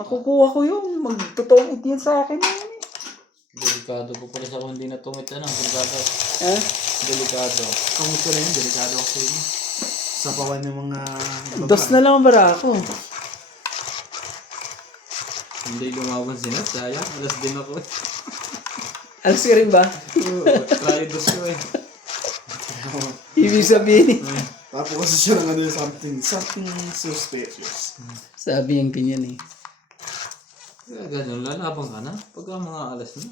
Nakukuha ko yun. Magtutungit yan sa akin. Delikado po pala sa kung hindi natungit. Delikado. Eh? Delikado. Kamusta na yun? Delikado ako sa inyo. Sapawan ng mga... Dos na lang bara ako. Hindi lumaban sinat. Sayang. Alas din ako. Alas ka rin ba? Oo. Try dos ko eh. Ibig sabihin. Tapos kasi siya ng ano, something suspicious. Sabi yung ganyan eh. Kaya ganun. Lalabang ka na. Pagka mga alas na.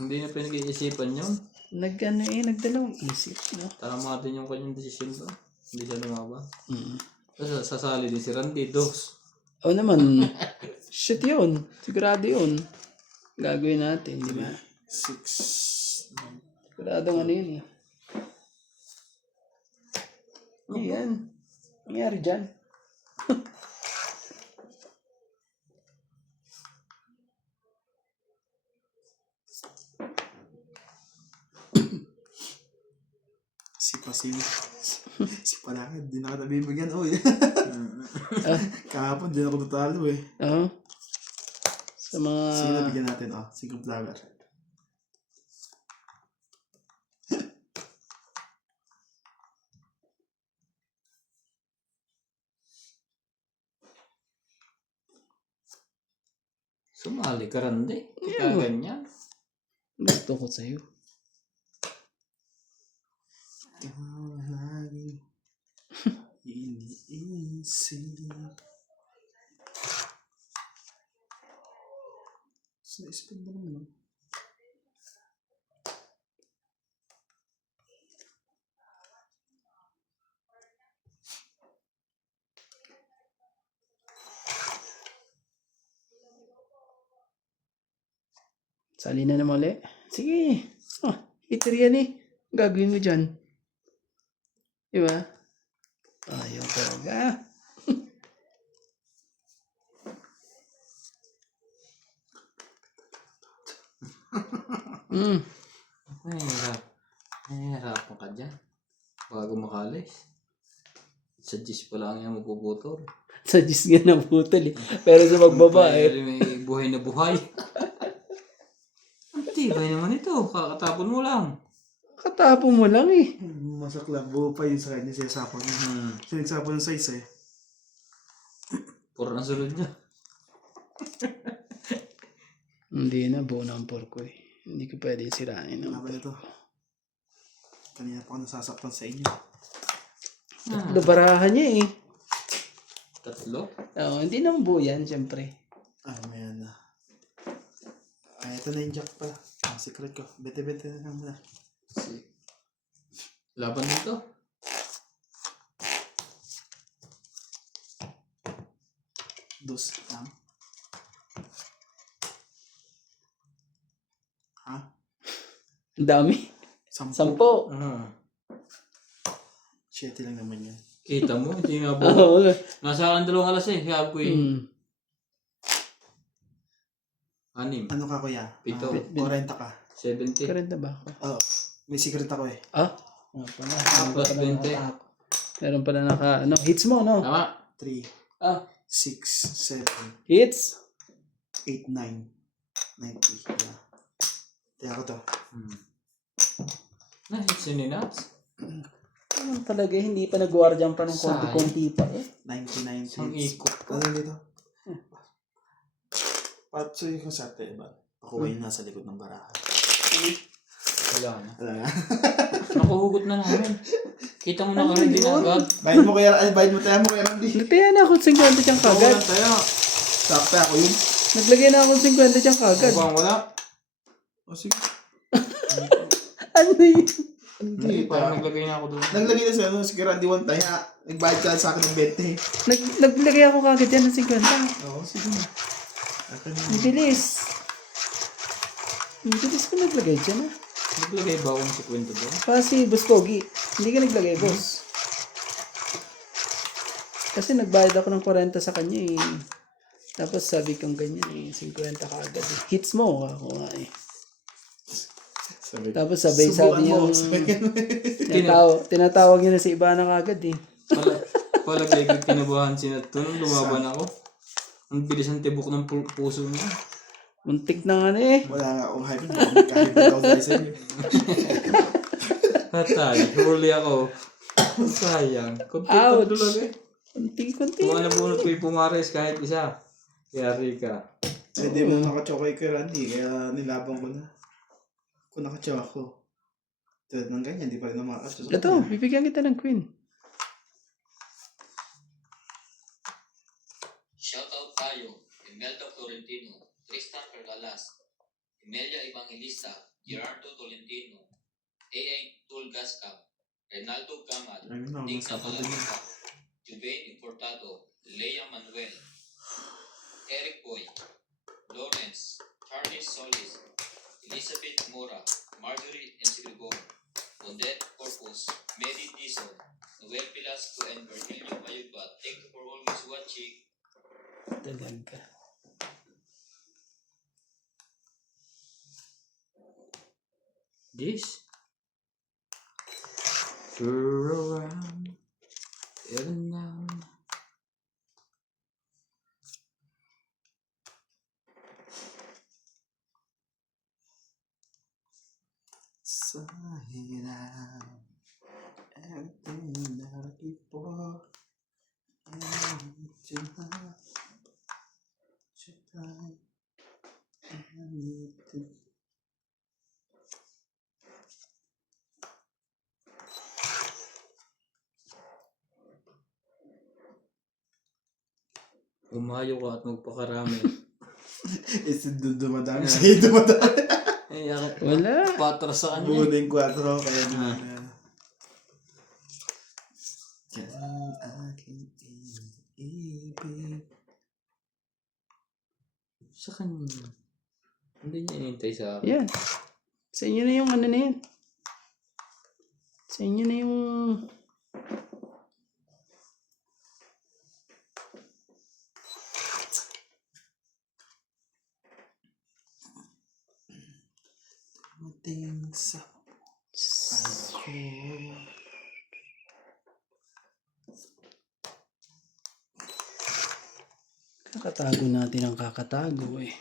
Hindi na pinag-iisipan yun. Nagdalawang isip, no? Tama din yung kanyang desisyon ba? Hindi siya lumaban. Mm. Tapos sasali din si Randy. Dos. Oo naman. Shit yun. Sigurado yun. Gagawin natin, di ba? 6. Siguradong ano yun eh. Yan. Nangyari dyan. Si Palakad, di na ka nabibigyan. Oy. Kahapon, di na ako natalo eh. Oo. Sa mga... Sige na, bigyan natin. Sige vlogger. Sumali ka Randy. Kaya ganyan. Gusto ko sa'yo. Lagi iniisip. Naisipin mo naman. Sali na naman ulit. Sige. Hitter yan eh. Ang gagawin mo dyan. Diba? Ayaw talaga. Nahihirapan ka dyan. Bago makalis. Sa Diyos pa lang yan mapuputol. Sa Diyos nga na putol eh. Pero sa magbaba eh. May buhay na buhay. Tibay naman ito. Kakatapon mo lang. Katapon mo lang eh. Masakla, buo pa yun sa kanya sinasapon niya. Sinagsapon ng size eh. Puro na sulod niya. Hindi na, buo na ang porko eh. Hindi ko pwede sirain. Wala ba ito? Kanina pa ako nasasaktan sa inyo. Tatlo barahan niya eh. Tatlo? Oo, hindi naman buo yan, syempre. Man. Ito na yung jack pala. Secret ko. Bete-bete na lang muna. Laban dito? Dos lang. Ha? Ang dami. 10. Shitty lang naman yan. Kita mo, hindi nga buo. Oo. Nasa akin 2 alas eh. Kaya ko eh. 6. Ano ka kuya? 7. 40 ka. 70. Karenta ba ako? May secret ako eh. Plus 20. Meron pala hits mo, no? Tama. 3, 6, 7, Hits? 8, 9, 90. Yeah. Kaya ko to. Nahit si Ninats. Ano talaga, hindi pa nag-guardian pa ng konti-konti pa eh. 99 Isang hits. ikot pa. Ano dito? Patsoy ko sa ate, ba? Ako ay nasa likod ng barahan. Wala na. Wala nga. Nakuhugot na namin. Kita mo na kami din agad. Bayad mo kaya, bayad mo tayo mo kaya Randy. Nagtaya na ako 50 dyan kagad. Wala tayo. Sakta ako yun. Naglagay na ako 50 dyan kagad. Mukhang wala. O sige. Ano yun? Hindi, parang naglagay na ako doon. Naglagay na sa si Randy one time. Nagbayad ka sa akin ng 20. Naglagay ako kagad dyan ng 50. Oo, sige na. Ang bilis. Ang bilis ko naglagay dyan ah. Naglagay ba ako ng 50 doon? Kasi Boss Pogi, hindi ka naglagay boss. Kasi nagbayad ako ng 40 sa kanya eh. Tapos sabi kong ganyan eh, 50 ka agad eh. Hits mo ako nga eh. Tapos sabi yung tinatawag niya na si Ibana kagad eh. Palagay ko kinabahan si Nat. Nung lumaban ako. Ang bilis ng tibok ng puso niya. Muntik na nga na eh. Wala nga akong hype. Kahit ako sa inyo. Patay. Huli ako. Sayang. Kunti Ouch. tatlo lang eh. Kunti. Kung nabunot ko yung pumares kahit isa. Yari ka. Hindi mo nakachokoy kay Randy. Kaya nilabang ko na. Kung nakachow ako. Tulad ng ganyan, di pa rin na makakachow. Ito, bibigyan kita ng queen. Shoutout tayo, Imelda Florentino, Tristan Pergalas, Emilia Evangelista, Gerardo Tolentino, A.A. Tulgascap, Reynaldo Gamal, Ayun na, Digna masapa din. Malarica, Juvain Importado, Lea Manuel, Eric Boy, Lawrence, Charles Solis, Elizabeth Mora, Marjorie Ensigrigor, Odette Corpus, Mary Dizon, Noel Velasco, and Virgilio Mayugba. Thank you for always watching. Talaga. This. Turn around. Even now. Sa hirap. Everything that I keep for. Umayo ka at magpakarami. Is it dumadami? Sa'yo dumadami. Eh, yakit. Wala. Patra sa kanya. Buling 4 kaya dumadami. Yan aking ibig. Sa kanya. Hindi niya inintay sa akin. Yan. Sa inyo na yung ano na yan. Sa inyo na yung... Mating sa ako. Kakatago natin ang kakatago eh.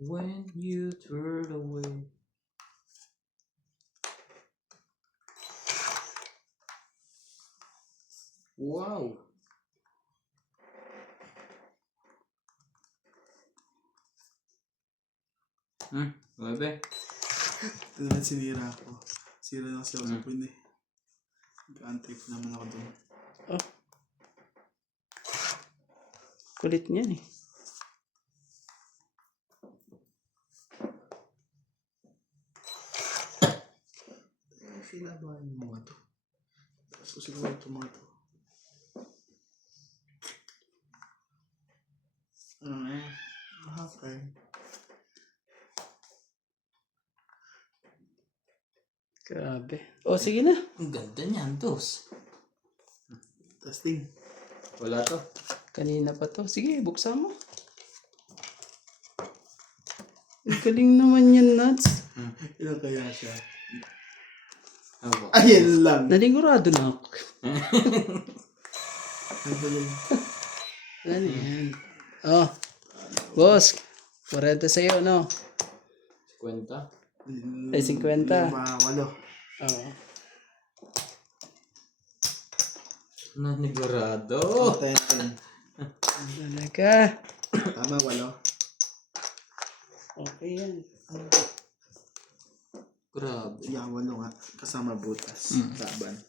When you turn away. Wow. Bebe. Ito naman sinira ako. Sira na kasi ako sa pin eh. Nag-antay pa naman ako dun. Kulit niyan eh. Sila ba yung mga to? So siguro ito mga to. Okay. Grabe. O, sige na. Ang ganda niyan, dos. Testing. Wala to. Kanina pa to. Sige, buksan mo. Ang galing naman yan, Nuts. Ilan kaya siya? Aba. Ayan lang. Naligurado na ako. Ang galing. Ano yan? Oh, boss. 40 sa'yo, no? Kwenta. Ay, 50. 8. Oo. Nanigurado. 10. Talaga. Tama, 8. Okay yan. Grabe. Yeah, 8 nga. Kasama butas. Taban.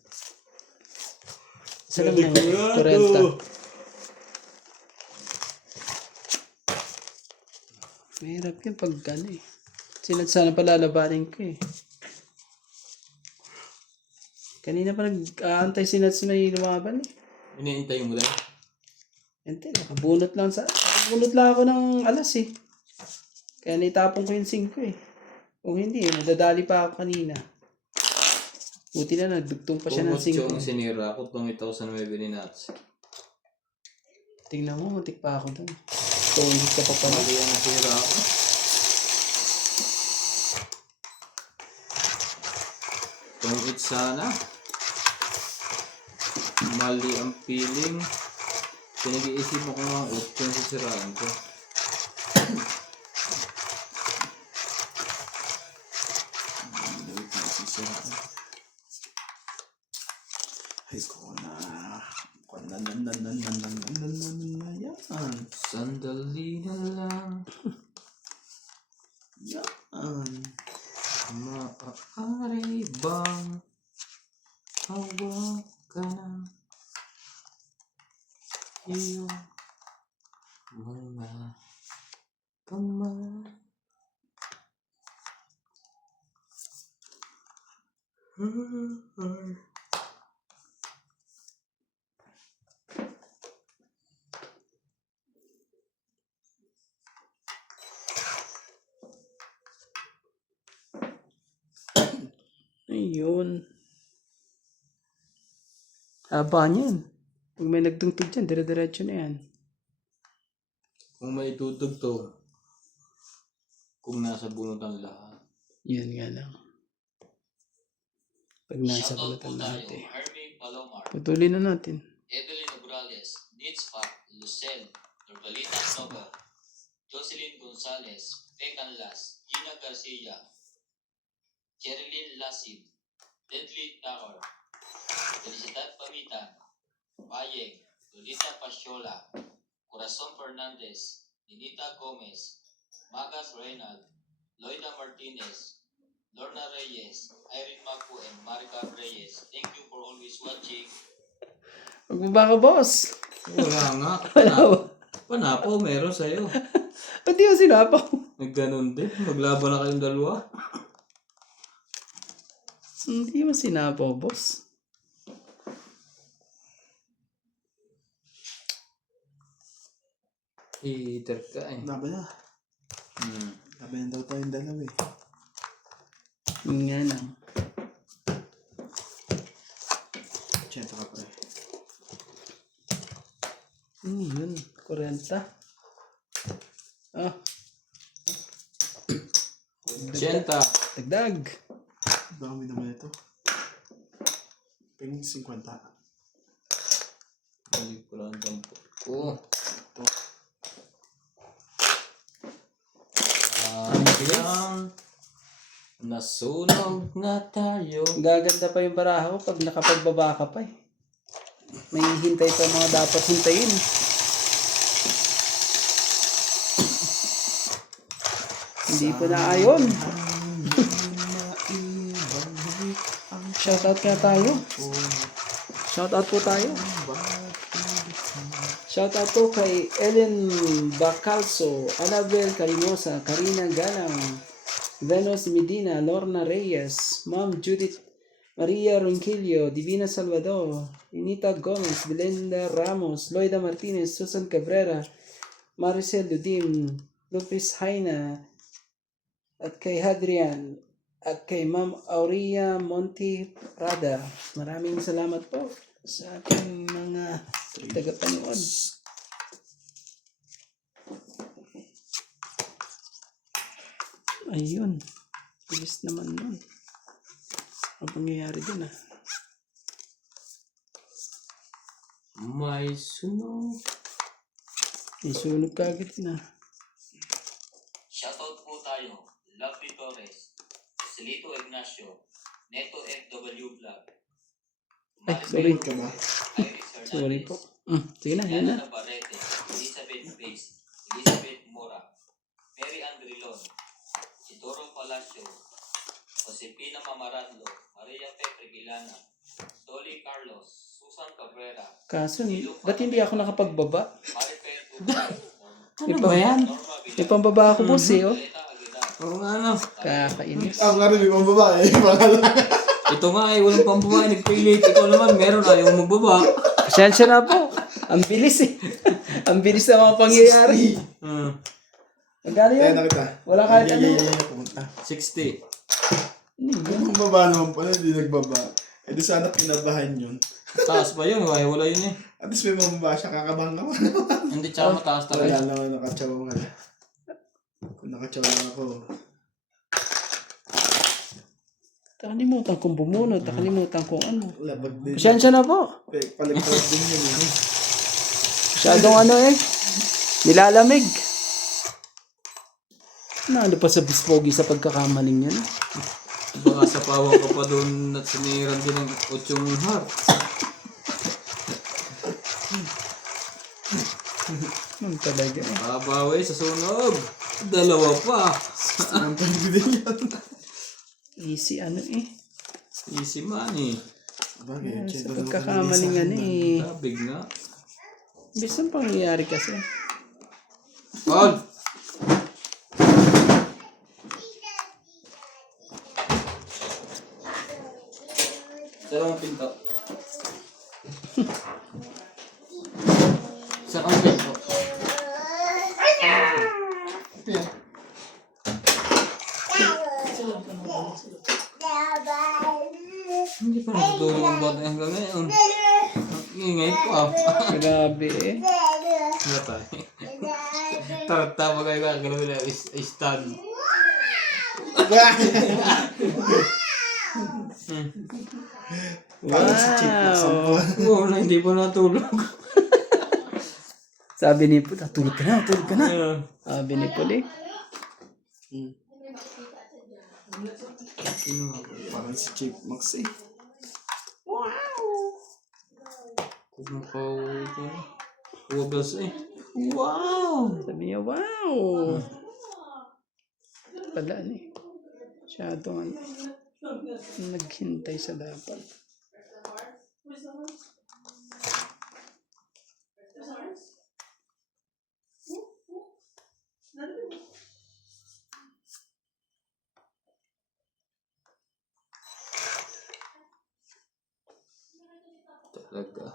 Isa lang ng 40. Mahirap yun pag ano eh. Sana palalabanin ko eh. Kanina pa nag-aantay si Nuts may lumaban eh. Iniintay mo lang. Hindi, nakabunot lang ako ng alas eh. Kaya naitapon ko yung 5 eh. Kung hindi, nadadali pa ako kanina. Buti na nagdugtong pa siya ng Kung yung 5. sinira ko, 2,000 may bininats. Tingnan mo, matik pa ako doon. Tungkit ka pa pala. Mali ang nasira ako. Tungkit sana. Mali ang feeling. Pinag-iisip ako nga 8 yung sisiraan ko. Ay, ko na yan. Sandali na lang. Yan. Maaari bang hawak ka na iyong mga kamay? Ayun. Haba niyan. Pag may nagtungtog dyan, dire-diretso na yan. Kung may tutugtog, kung nasa bunutan lahat. Yan nga lang. Pag nasa Shoutout po balatan tayo, natin. Hermie Palomar, Putulin na natin. Evelyn Morales, Nitzpak, Lucel, Norbalita Nova, Jocelyn Gonzalez, Pecanlas, Gina Garcia, Cherilyn Lasim, Deadly Takor, Felicidad Pamitan, Bayeng, Lolita Pasiola, Corazon Fernandez, Ninita Gomez, Magas Reynald, Loida Martinez, Lorna Reyes, Irene Macu, and Maricar Reyes. Thank you for always watching. Magbaba ka, boss. Wala nga. Panapo, meron sa'yo. Ba't di ko sinapaw? Nagganon din. Maglaban na kayong dalawa. Hindi mo sinapaw, boss. Heater ka eh. Laban na. Laban na daw tayong dalawa eh. Yun nga lang. Chento ka pre. Yun. 40. Ah, Siyenta. dagdag. Dami naman ito. Ping 50. Balik ko lang ang dampo ko. Sayang. Nasunog na tayo. Gaganda pa yung baraha ko pag nakapagbaba ka pa eh. May hintay pa mga dapat hintayin. Hindi po na ayon. Shoutout kaya tayo. Shoutout po tayo. Shoutout po kay Ellen Bacalso, Anabel Carimosa, Karina Galang, Venus Medina, Lorna Reyes, Ma'am Judith Maria Ronquillo, Divina Salvador, Inita Gomez, Belinda Ramos, Loida Martinez, Susan Cabrera, Maricel Dudim, Lupis Haina, at kay Hadrian, at kay Ma'am Aurea Monti Prada. Maraming salamat po sa ating mga tagapanood. Ayun. Bilis naman nun. Ang pangyayari dun ah. May sunog. Isunog ka agad na. Shoutout po tayo, Lovely Torres, Celito Ignacio, Neto FW Vlog, Ay, sorry. Ka ba? Iris Hernandez, Sorry po. Sige na, yan na. Yana Navarrete, Elizabeth Bates, Elizabeth Mora, Mary Andrilon, Isidoro Palacio, Josepina Mamaradlo, Maria Petre Gilana, Dolly Carlos, Susan Cabrera, Kaso, ba't hindi ako nakapagbaba? Maripel Tucay, Ano ba yan? Norma May pambaba ako boss eh, oh. Violeta Aguilar, Oo nga no. Kakainis. Ang nga rin yung babae. Pangalan. Ito nga eh, walang pambabae, nagpilit. Ikaw naman, meron ayaw magbaba. Pasensya na po. Ang bilis eh. Ang bilis na mga pangyayari. Magkano Kaya yan? nakita. Wala kahit ano. Pumunta. 60. Yung baba naman pala, hindi nagbaba. Eh di sana kinabahan yun. Taas pa yun, wala yun eh. At least may mababa siya, kakabang ka. Hindi tsaka mataas Wala talaga. naman, nakatsaw ka na. Kung nakatsaw lang ako. Nakalimutan kong bumunot. Nakalimutan kong ano. Labag din. Pasensya na po. Palag-palag din yun eh. Masyadong ano eh. Nilalamig. Nalo pa sa bispogi sa pagkakamaling yan. Baka sa pawang ka pa doon at siniran din ng 8 heart. Talaga eh. Babawi sa sunog. 2 pa. Ang pwede din yan. Easy ano eh. Easy money. Bagay, Sa pagkakamaling ano eh. Tabig nga. Bis ang pangyayari kasi. Paul! Saan ang pinto? Saan ang pinto? Hindi pa natutulog ang bata hanggang ngayon. Ang ingay pa. Grabe eh. Natay. Tama kayo ka. Gano'n na stand. Parang si Chip na Wow. Oo na, hindi pa natulog. Sabi ni Puli, tulog ka na, tulog ka na. Ayun. Sabi ni Puli. Sino nga po? Parang si Chip Max eh. Kumakaw ito. Wagas eh. Wow! Sabi niya, wow! Pala ni. Masyadong ano. Naghintay sa dapat. Talaga.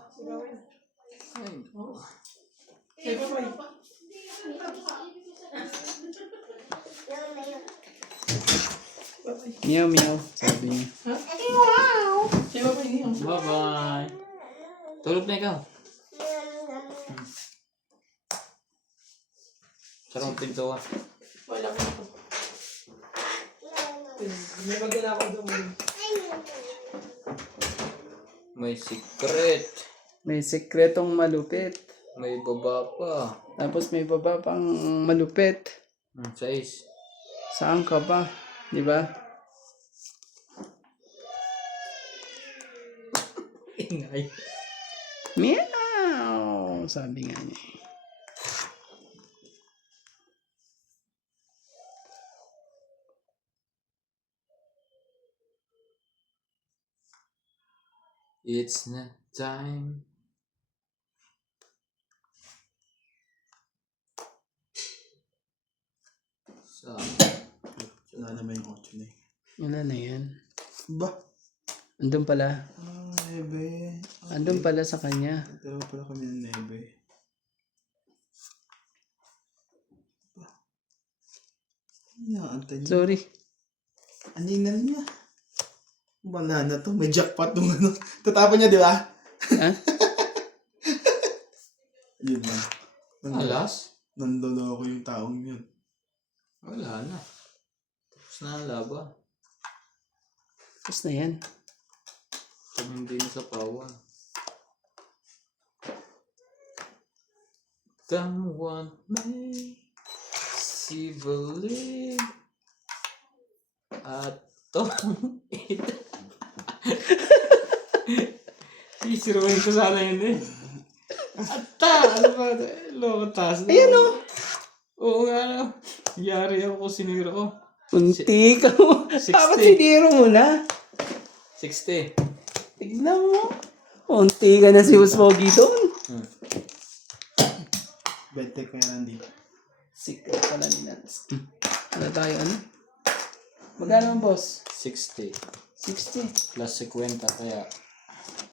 Ay, no. Meow meow, sabi niya. Bye-bye. Tulog na ikaw. Sarang pinto ah. May secret. May sekretong malupit. May baba pa. Tapos may baba pang malupit. 6. Saan ka ba? Di ba? Ingay. Meow! Sabi nga niya. It's not time. So, Wala naman yung 8 na eh. Wala na yan. Ba? Andun pala. Nebe. Andun pala sa kanya. Dalawa pala kami ng nebe. Inaantay niya. Sorry. Aninal niya. Wala na to. May jackpot nung ano. Tatapon niya, di ba? Ha? Yun na. alas? Nandoloko yung taong yun. Wala na. Tapos na ang laban. Tapos na yan. Pag hindi na sa pawan. Come what may, si believe at sisiruin ko sana yun eh. Ata! Ano ba? Loko taas na. Ayan o. Oo nga no. Yari ako kung sinira ko. Unti ka mo. 60. Dapat siniro mo na. 60. Tignan mo. Unti ka na si Uspogi doon. 20 ko yan, Randy. Secret pala ni Nats. Ano tayo, ano? Magkano ang boss? 60. 60. Plus 50 kaya